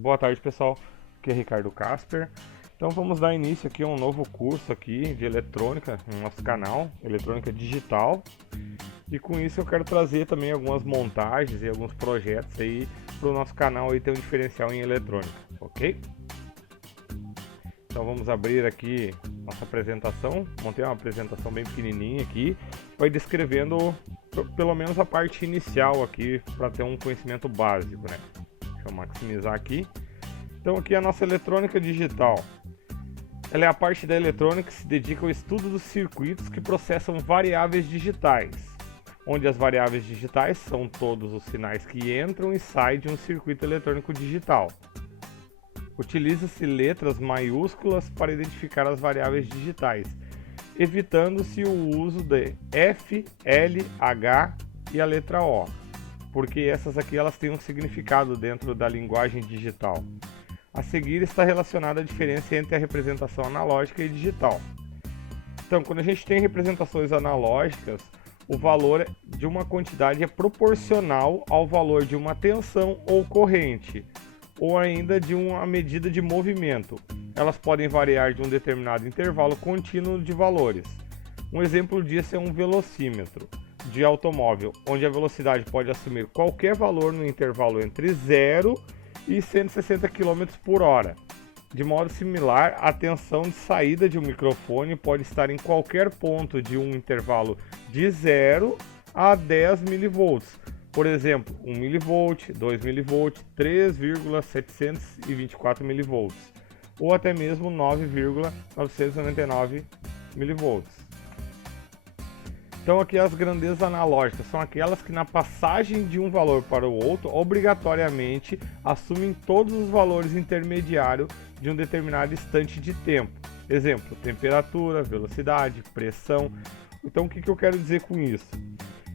Boa tarde, pessoal. Aqui é Ricardo Casper. Então vamos dar início aqui a um novo curso aqui de eletrônica no nosso canal, eletrônica digital. E com isso eu quero trazer também algumas montagens e alguns projetos aí para o nosso canal aí ter um diferencial em eletrônica, ok? Então vamos abrir aqui nossa apresentação. Montei uma apresentação bem pequenininha aqui, vai descrevendo pelo menos a parte inicial aqui para ter um conhecimento básico, né? Deixa eu maximizar aqui. Então aqui a nossa eletrônica digital. Ela é a parte da eletrônica que se dedica ao estudo dos circuitos que processam variáveis digitais, onde as variáveis digitais são todos os sinais que entram e saem de um circuito eletrônico digital. Utiliza-se letras maiúsculas para identificar as variáveis digitais, evitando-se o uso de F, L, H e a letra O, porque essas aqui elas têm um significado dentro da linguagem digital. A seguir está relacionada a diferença entre a representação analógica e digital. Então, quando a gente tem representações analógicas, o valor de uma quantidade é proporcional ao valor de uma tensão ou corrente, ou ainda de uma medida de movimento. Elas podem variar de um determinado intervalo contínuo de valores. Um exemplo disso é um velocímetro de automóvel, onde a velocidade pode assumir qualquer valor no intervalo entre 0 e 160 km por hora. De modo similar, a tensão de saída de um microfone pode estar em qualquer ponto de um intervalo de 0 a 10 mV. Por exemplo, 1 mV, 2 mV, 3,724 mV, ou até mesmo 9,999 mV. Então aqui as grandezas analógicas são aquelas que na passagem de um valor para o outro, obrigatoriamente assumem todos os valores intermediários de um determinado instante de tempo. Exemplo, temperatura, velocidade, pressão. Então o que eu quero dizer com isso?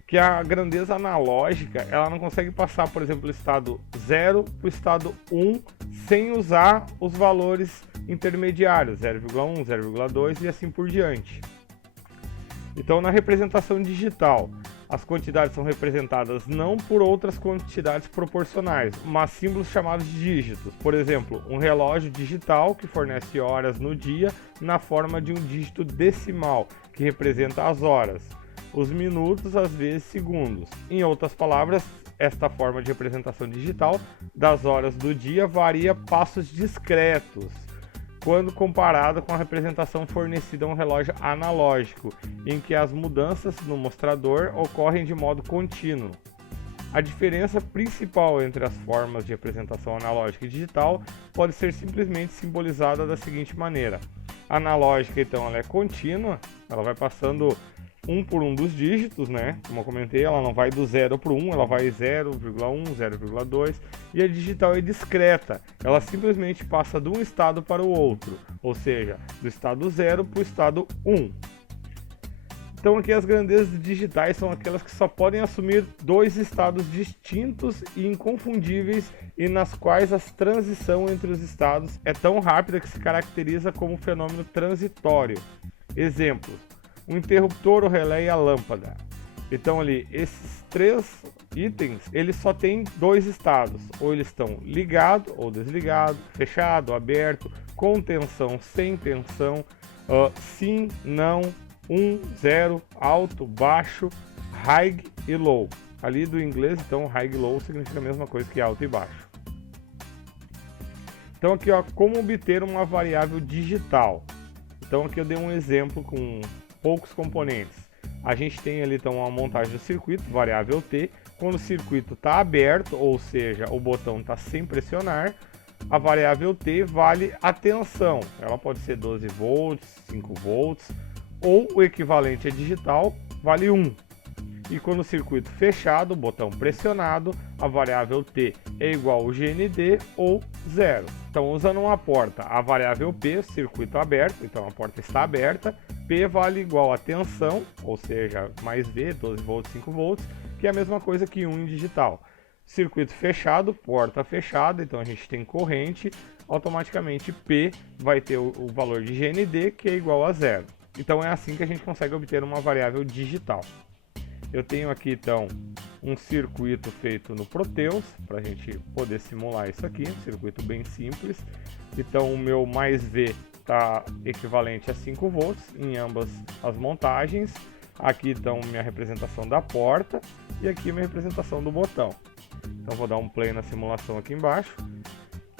Que a grandeza analógica, ela não consegue passar, por exemplo, do estado 0 para o estado 1 sem usar os valores intermediários, 0,1, 0,2 e assim por diante. Então, na representação digital, as quantidades são representadas não por outras quantidades proporcionais, mas símbolos chamados de dígitos. Por exemplo, um relógio digital que fornece horas no dia na forma de um dígito decimal, que representa as horas. Os minutos, às vezes, segundos. Em outras palavras, esta forma de representação digital das horas do dia varia passos discretos, quando comparado com a representação fornecida a um relógio analógico, em que as mudanças no mostrador ocorrem de modo contínuo. A diferença principal entre as formas de representação analógica e digital pode ser simplesmente simbolizada da seguinte maneira. A analógica, então, ela é contínua, ela vai passando um por um dos dígitos, né? Como eu comentei, ela não vai do 0 para o 1, ela vai 0,1, 0,2. E a digital é discreta, ela simplesmente passa de um estado para o outro, ou seja, do estado 0 para o estado 1. Então aqui as grandezas digitais são aquelas que só podem assumir dois estados distintos e inconfundíveis e nas quais a transição entre os estados é tão rápida que se caracteriza como fenômeno transitório. Exemplos: um interruptor, o relé e a lâmpada. Então ali, esses três itens, eles só têm dois estados, ou eles estão ligado ou desligado, fechado, aberto, com tensão, sem tensão, sim, não, 1, 0, alto, baixo, high e low. Ali do inglês, então, high e low significa a mesma coisa que alto e baixo. Então aqui, ó, como obter uma variável digital. Então aqui eu dei um exemplo com poucos componentes. A gente tem ali então uma montagem do circuito, variável T. Quando o circuito está aberto, ou seja, o botão está sem pressionar, a variável T vale a tensão. Ela pode ser 12 volts, 5 volts, ou o equivalente a digital vale 1. E quando o circuito fechado, o botão pressionado, a variável T é igual ao GND ou 0. Então, usando uma porta, a variável P, circuito aberto, então a porta está aberta, P vale igual a tensão, ou seja, mais V, 12 volts, 5 volts, que é a mesma coisa que 1 em digital. Circuito fechado, porta fechada, então a gente tem corrente, automaticamente P vai ter o valor de GND, que é igual a 0. Então é assim que a gente consegue obter uma variável digital. Eu tenho aqui então um circuito feito no Proteus, para a gente poder simular isso aqui, um circuito bem simples. Então o meu mais V está equivalente a 5 volts em ambas as montagens. Aqui então minha representação da porta e aqui minha representação do botão. Então vou dar um play na simulação aqui embaixo.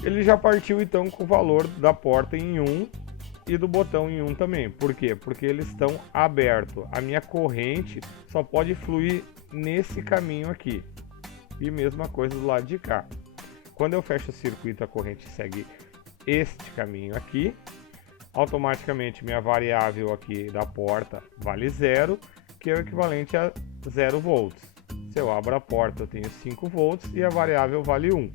Ele já partiu então com o valor da porta em 1 e do botão em 1 também. Por quê? Porque eles estão abertos. A minha corrente só pode fluir nesse caminho aqui. E mesma coisa do lado de cá. Quando eu fecho o circuito, a corrente segue este caminho aqui. Automaticamente minha variável aqui da porta vale 0, que é o equivalente a 0 volts. Se eu abro a porta eu tenho 5 volts e a variável vale 1.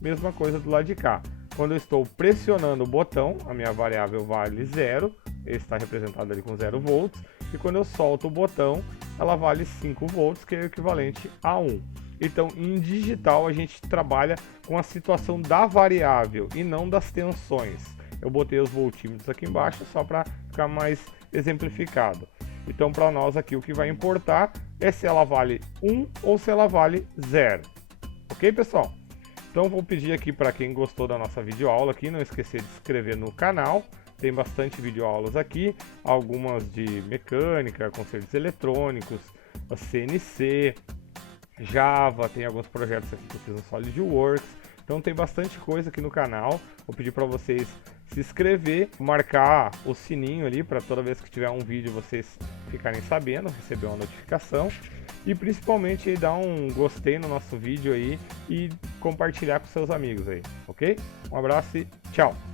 Mesma coisa do lado de cá. Quando eu estou pressionando o botão, a minha variável vale 0, ele está representado ali com 0 volts. E quando eu solto o botão, ela vale 5 volts, que é o equivalente a 1. Então, em digital, a gente trabalha com a situação da variável e não das tensões. Eu botei os voltímetros aqui embaixo só para ficar mais exemplificado. Então, para nós aqui, o que vai importar é se ela vale 1 ou se ela vale 0. Ok, pessoal? Então, vou pedir aqui para quem gostou da nossa videoaula aqui, não esquecer de se inscrever no canal. Tem bastante videoaulas aqui, algumas de mecânica, concertos eletrônicos, CNC, Java, tem alguns projetos aqui que eu fiz no SolidWorks. Então tem bastante coisa aqui no canal. Vou pedir para vocês se inscrever, marcar o sininho ali para toda vez que tiver um vídeo vocês ficarem sabendo, receber uma notificação. E principalmente aí, dar um gostei no nosso vídeo aí e compartilhar com seus amigos aí, ok? Um abraço e tchau!